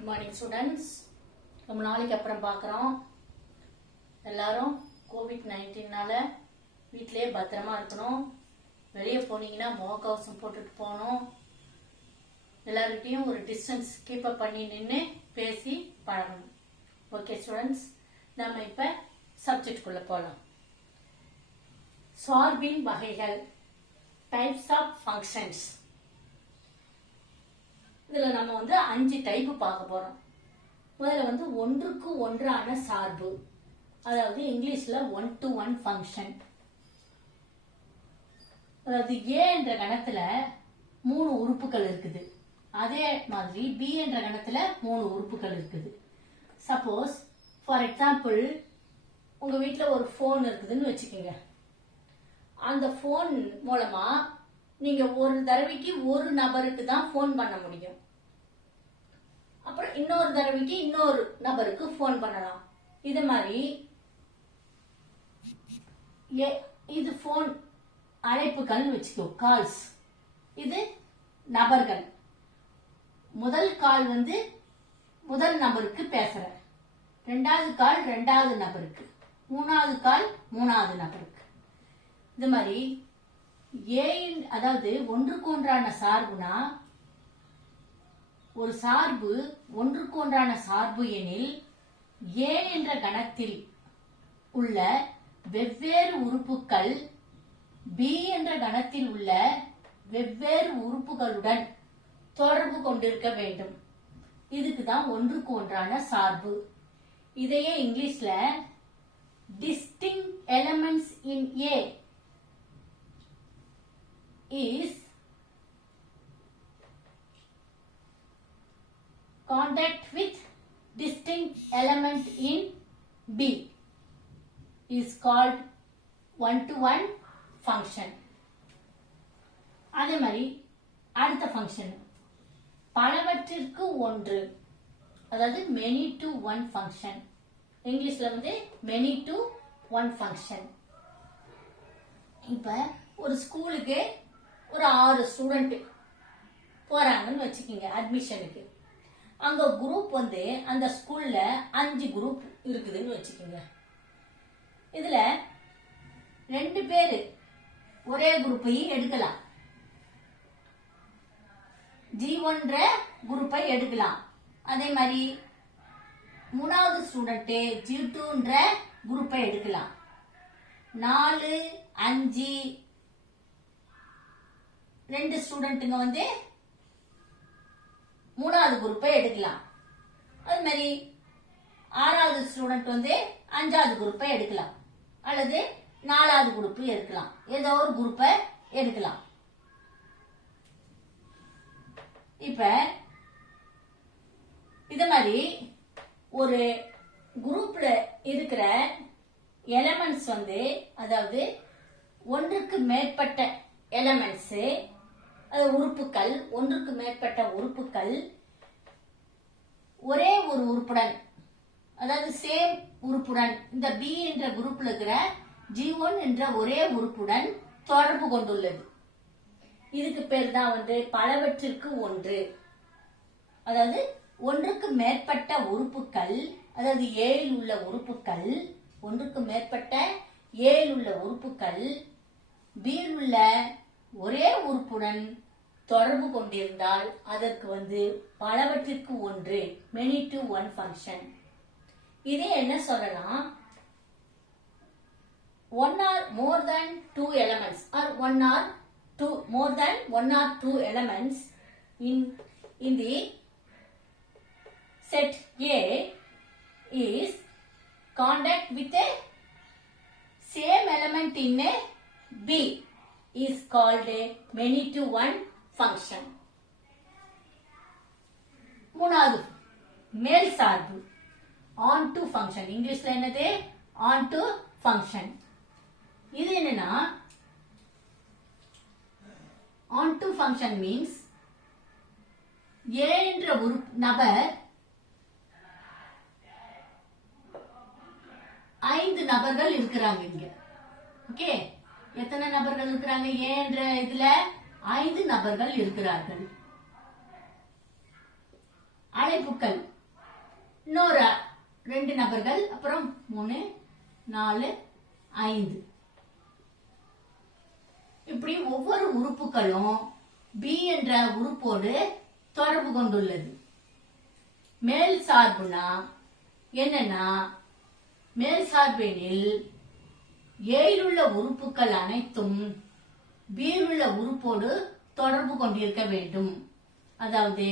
Good morning students. ரொம்ப நாளைக்கு அப்புறம் பார்க்குறோம். எல்லாரும் கோவிட்-19னால வீட்டிலேயே பத்திரமா இருக்கணும். வெளியே போனீங்கன்னா முகக்கவசம் போட்டுட்டு போகணும். எல்லார்கிட்டையும் ஒரு டிஸ்டன்ஸ் கீப்பப் பண்ணி நின்று பேசி பழகணும். ஓகே ஸ்டூடெண்ட்ஸ், நம்ம இப்போ சப்ஜெக்டுக்குள்ளே போகலாம். சார்பின் வகைகள், டைப்ஸ் ஆஃப் ஃபங்க்ஷன்ஸ். இதில் நம்ம 5 டைப்பு பார்க்க போகிறோம். முதல்ல ஒன்றுக்கு ஒன்றான சார்பு, அதாவது இங்கிலீஷில் 1-to-1 ஃபங்க்ஷன். அதாவது ஏ என்ற கணத்தில் 3 உறுப்புகள் இருக்குது. அதே மாதிரி பி என்ற கணத்தில் 3 உறுப்புகள் இருக்குது. சப்போஸ் ஃபார் எக்ஸாம்பிள் உங்கள் வீட்டில் ஒரு ஃபோன் இருக்குதுன்னு வச்சுக்கோங்க. அந்த ஃபோன் மூலமா நீங்க ஒரு தடவைக்கு ஒரு நபருக்கு தான் ஃபோன் பண்ண முடியும். அப்புறம் இன்னொரு தடவைக்கு இன்னொரு நபருக்கு ஃபோன் பண்ணலாம். இது மாதிரி இது ஃபோன் அழைப்புகள் வச்சுக்கோ, கால்ஸ். இது நபர்கள். முதல் கால் முதல் நபருக்கு பேசுற, ரெண்டாவது கால் ரெண்டாவது நபருக்கு, மூணாவது கால் மூணாவது நபருக்கு. இது மாதிரி அதாவது ஒன்றுக்கு ஒன்றான சார்புனா, ஒரு சார்பு ஒன்றுக்கு ஒன்றான சார்பு எனில் ஏ என்ற கணத்தில் உள்ள வெவ்வேறு உறுப்புகள் பி என்ற கணத்தில் உள்ள வெவ்வேறு உறுப்புகளுடன் தொடர்பு கொண்டிருக்க வேண்டும். இதுக்குதான் ஒன்றுக்கு ஒன்றான சார்பு. இதையே இங்கிலீஷ்ல distinct elements in A is contact with distinct element in B is called one-to-one function. அதே மாதிரி அடுத்த ஃபங்க்ஷன் பலவற்றிற்கு ஒன்று, அதாவது many to one function. இங்கிலீஷ்ல many to one function. இப்ப ஒரு ஸ்கூலுக்கு ஒரு 6 ஸ்டூடெண்ட் போறாங்கன்னு வச்சுக்கோங்க அட்மிஷனுக்கு. அங்க குரூப் அந்த ஸ்கூல்ல 5 குரூப் இருக்குதுன்னு வச்சுக்கோங்க. இதுல 2 பேரு ஒரே குரூப்பையும் எடுக்கலாம். G1 குரூப்பை எடுக்கலாம். அதே மாதிரி 3வது ஸ்டூடெண்ட் G2 குரூப்பை எடுக்கலாம். 4, 5 2 ஸ்டூடெண்ட்டுங்க 3வது குரூப்பை எடுக்கலாம். அது மாதிரி 6வது ஸ்டூடெண்ட் 5வது குரூப்பை எடுக்கலாம், அல்லது 4வது குரூப் எடுக்கலாம். ஏதோ ஒரு குரூப்பை எடுக்கலாம். இப்ப இத மாதிரி ஒரு குரூப்ல இருக்கிற எலிமெண்ட்ஸ் அதாவது ஒன்றுக்கு மேற்பட்ட எலிமெண்ட்ஸ், உறுப்புகள், ஒன்றுக்கு மேற்பட்ட உறுப்புகள் ஒரே ஒரு உறுப்புடன், அதாவது சேம் உறுப்புடன், இந்த பி என்ற குரூப்ல இருக்கிற G1 என்ற ஒரே உறுப்புடன் தொடர்பு கொண்டுள்ளது. இதுக்கு பேர் தான் பலவற்றிற்கு ஒன்று. அதாவது ஒன்றுக்கு மேற்பட்ட உறுப்புகள், அதாவது ஏழில் உள்ள உறுப்புகள், ஒன்றுக்கு மேற்பட்ட 7 உள்ள உறுப்புகள் பி உள்ள ஒரே உறுப்புடன் தொடர்பு கொண்டிருந்தால் அதற்கு பலவற்றிற்கு ஒன்று, many to one function. இதே என்ன சொல்லலாம், one or more than two elements or more than one or two elements in the set A is contact with a same element in a B is called a many to one function. மூணாவது மேல் சார்பு on to function. இங்கிலீஷ்ல என்னது on to function. இது என்னன்னா on to function means A என்ற ஒரு நபர் 5 நபர்கள் இருக்கிறாங்க இங்க. ஓகே, எத்தனை நபர்கள் இருக்கிறாங்க? ஏ என்ற இதுல 5 நபர்கள் இருக்கிறார்கள். அழைப்புகள் இன்னொரு 2 நபர்கள், அப்புறம் 3 4 5. இப்படி ஒவ்வொரு உறுப்புகளும் பி என்ற உறுப்போடு தொடர்பு கொண்டுள்ளது. மேல் சார்புனா என்னன்னா, மேல் சார்பெனில் ஏயில் உள்ள உறுப்புகள் அனைத்தும் பி உள்ள உறுப்போடு தொடர்பு கொண்டிருக்க வேண்டும். அதாவது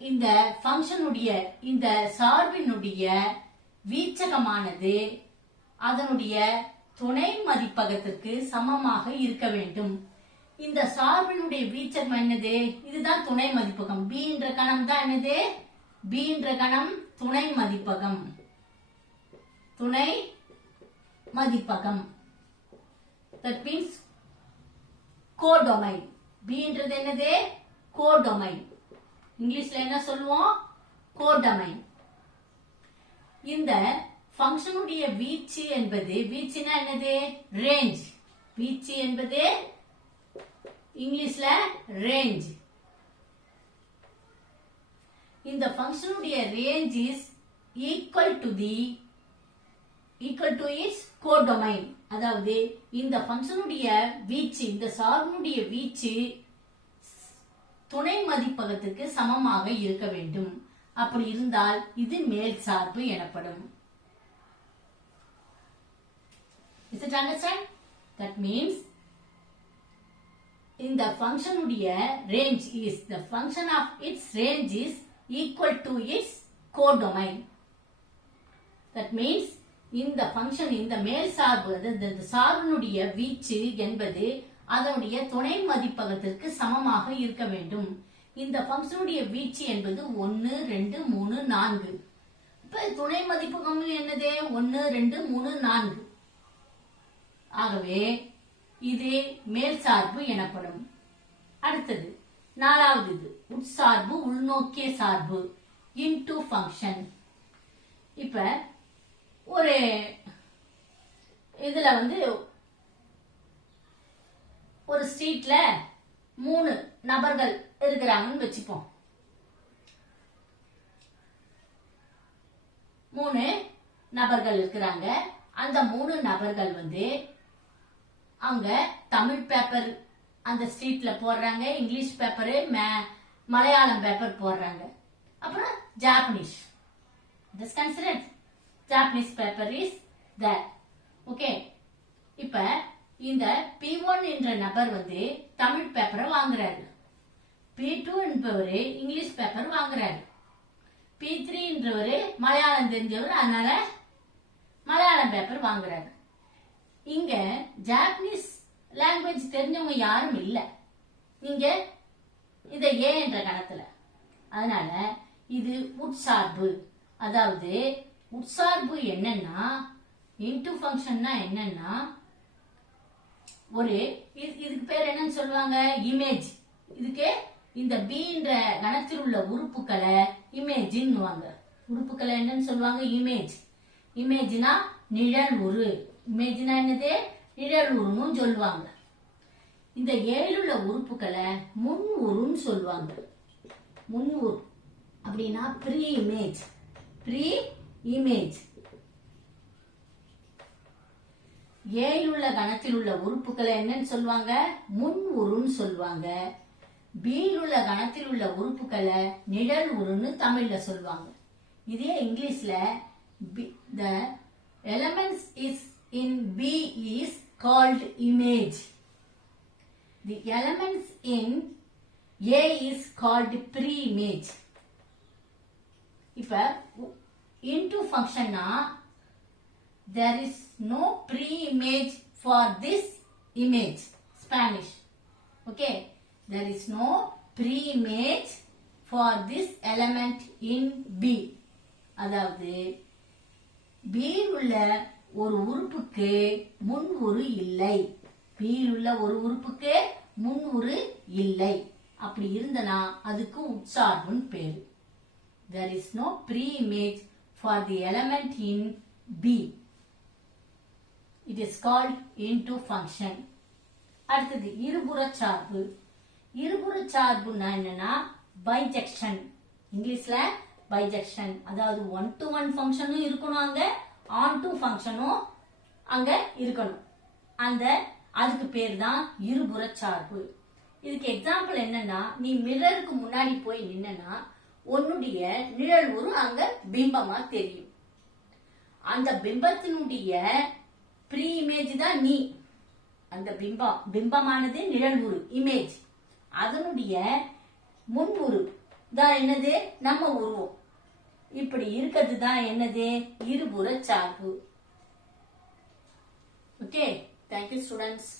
இந்த ஃபங்க்ஷனுடைய இந்த சார்பினுடைய வீச்சகமானது அதனுடைய துணை மதிப்பகத்திற்கு சமமாக இருக்க வேண்டும். இந்த சார்பினுடைய வீச்சகம் என்னது? இதுதான் துணை மதிப்பகம். பி என்ற கணம் தான் என்னது? பி என்ற கணம் துணை மதிப்பகம். துணை மதிப்பகம். That means codomain. பி என்றது என்னது? கோடொமைன். இங்கிலீஷ்ல என்ன சொல்லுவோம்? கோடொமைன். இந்த ஃபங்க்ஷனுடைய வீச்சு என்பது, வீச்சுனா என்னது? ரேஞ்ச். வீச்சு என்பது இங்கிலீஷ்ல ரேஞ்ச். இந்த ஃபங்க்ஷனுடைய range is equal to its codomain. அதாவது இந்த ஃபங்க்ஷனுடைய வீச்சு, இந்த சார்பினுடைய வீச்சு துணை மதிப்பகத்துக்கு சமமாக இருக்க வேண்டும். அப்படி இருந்தால் இது மேல் சார்பு எனப்படும். Is it understand? That means in the function உடைய range is the function of its range is equal to its codomain. That means இந்த function, இந்த மேல் சார்பு, இந்த சார்பினுடைய வீச்சு என்பது அதனுடைய துணை மதிப்பகத்திற்கு சமமாக இருக்க வேண்டும். இந்த ஃபங்க்ஷனுடைய வீச்சு என்பது 1 2 3 4. இப்ப துணை மதிப்பகம் என்னது? 1 2 3 4. ஆகவே இது மேல் சார்பு எனப்படும். அடுத்தது 4வது இது உட்சார்பு, உள்நோக்கிய சார்பு. Into function. இப்ப ஒரு இதுல ஒரு ஸ்ட்ரீட்ல 3 நபர்கள் இருக்கிறாங்கன்னு வச்சுப்போம். 3 நபர்கள் இருக்கிறாங்க. அந்த 3 நபர்கள் அவங்க தமிழ் பேப்பர் அந்த ஸ்ட்ரீட்ல போடுறாங்க, இங்கிலீஷ் பேப்பர், மலையாளம் பேப்பர் போடுறாங்க, அப்புறம் Japanese. Just consider Japanese paper is there. Okay. இப்ப இந்த P1 என்ற நபர் தமிழ் பேப்பரை வாங்குறாரு. P2 என்பவர் இங்கிலீஷ் பேப்பர் வாங்குறாரு. P3 என்றவர் மலையாளம் தெரிஞ்சவர், அதனால மலையாளம் பேப்பர் வாங்குறாரு. இங்க ஜாப்பனீஸ் லாங்குவேஜ் தெரிஞ்சவங்க யாரும் இல்ல இங்க இத ஏ என்ற கணத்துல. அதனால இது உட்சார்பு. அதாவது உட்சார்பு என்னன்னா, இன்டு ஃபங்க்ஷன்னா என்னன்னா, ஒரு இதுக்கு பேர் என்னன்னு சொல்லுவாங்க? இமேஜ். இதுக்கு இந்த பி என்ற கணத்தில் உள்ள உறுப்புகளை இமேஜ்னுவாங்க. உறுப்புகளை என்னன்னு சொல்லுவாங்க? இமேஜ். இமேஜ்னா நிழல் உரு. இமேஜ்னா என்னது? நிழல் உருன்னு சொல்லுவாங்க. இந்த ஏழில் உள்ள உறுப்புகளை முன் உருன்னு சொல்லுவாங்க. முன் உரு அப்படின்னா ப்ரீ இமேஜ். Pre image. ஏயில் உள்ள கணத்தில் உள்ள உறுப்புகளை என்னன்னு சொல்லுவாங்க? முன் உருன்னு சொல்லுவாங்க. பியில் உள்ள கணத்தில் உள்ள உறுப்புகளை நிழல் உருன்னு தமிழ்ல சொல்லுவாங்க. இதே இங்கிலீஷ்ல the elements is in B is called image. The elements in A is called pre-image. இப்ப into function there is no pre-image for this image. Spanish. Okay. There is no pre-image for this element in B. அதாவது B உள்ள ஒரு உறுப்புக்கு முன் உரு இல்லை. B உள்ள ஒரு உறுப்புக்கு முன் உரு இல்லை. அப்படி இருந்தனா அதுக்கு உட்சார்புன்னு பேரு. There is no pre-image for the element in B. It is called into function. அடுத்தது இருபுற சார்பு. இருபுற சார்புனா என்னன்னா பைஜெக்ஷன். இங்கிலீஷ்ல பைஜெக்ஷன். அதாவது 1-to-1 ஃபங்க்ஷனும் இருக்கணும், அங்க on-to ஃபங்க்ஷனும் அங்க இருக்கணும். அதுக்கு பேர் தான் இருபுற சார்பு. இதுக்கு எக்ஸாம்பிள் என்னன்னா, நீ மிரருக்கு முன்னாடி போய் நின்னா உன்னுடைய நிழல் உரு அங்க பிம்பமா தெரியும். அந்த பிம்பத்தினுடைய ப்ரீ இமேஜ் தான் நீ. அந்த பிம்பமானது நிழல் உரு இமேஜ். அதனுடைய முன் உரு தான் என்னது, நம்ம உருவம். இப்படி இருக்கிறது தான் என்னது, இருபுற சார்பு. Okay, thank you students.